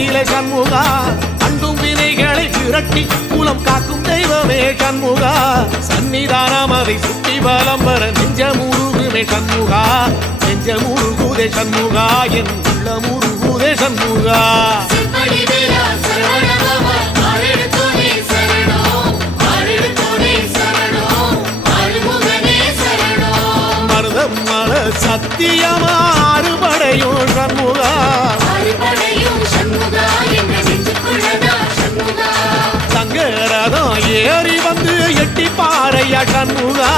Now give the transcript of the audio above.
நிலை சண்முகா அண்டும் வினைகளை விரட்டி மூலம் காக்கும் தெய்வமே சண்முகா சன்னிதானம் அதை சுற்றி பலம் வர நெஞ்சமுருகுமே சண்முகா நெஞ்சமுருகுதே சண்முகா என் உள்ளமுருகுதே சண்முகா மருதம் மல சத்தியமா அறுபடையும் சண்முகா சங்கரதம் ஏறி வந்து எட்டி பாறையா சண்முகா